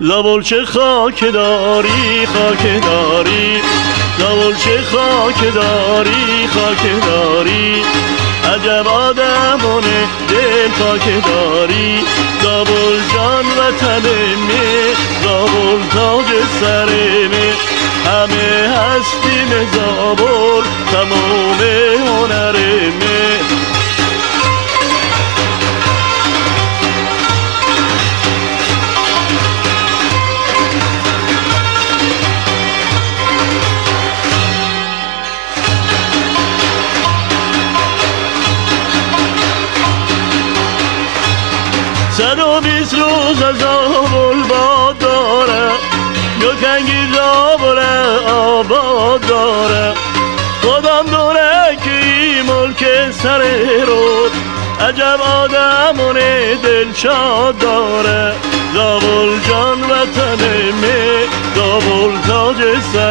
زابل چه خاک داری خاک داری، زابل چه خاک داری خاک داری، عجب آدمونه دل خاک داری. زابل جان وطن می، زابل تاج سر می، همه هستیم زابل تمام هنر می. صد و 20 روز از زابل باد داره، یکنگی زابل آباد داره. کدام دوره که ملک سر رود، عجب آدمونه دل شاد داره. زابل جان وطن می، زابل تاج سر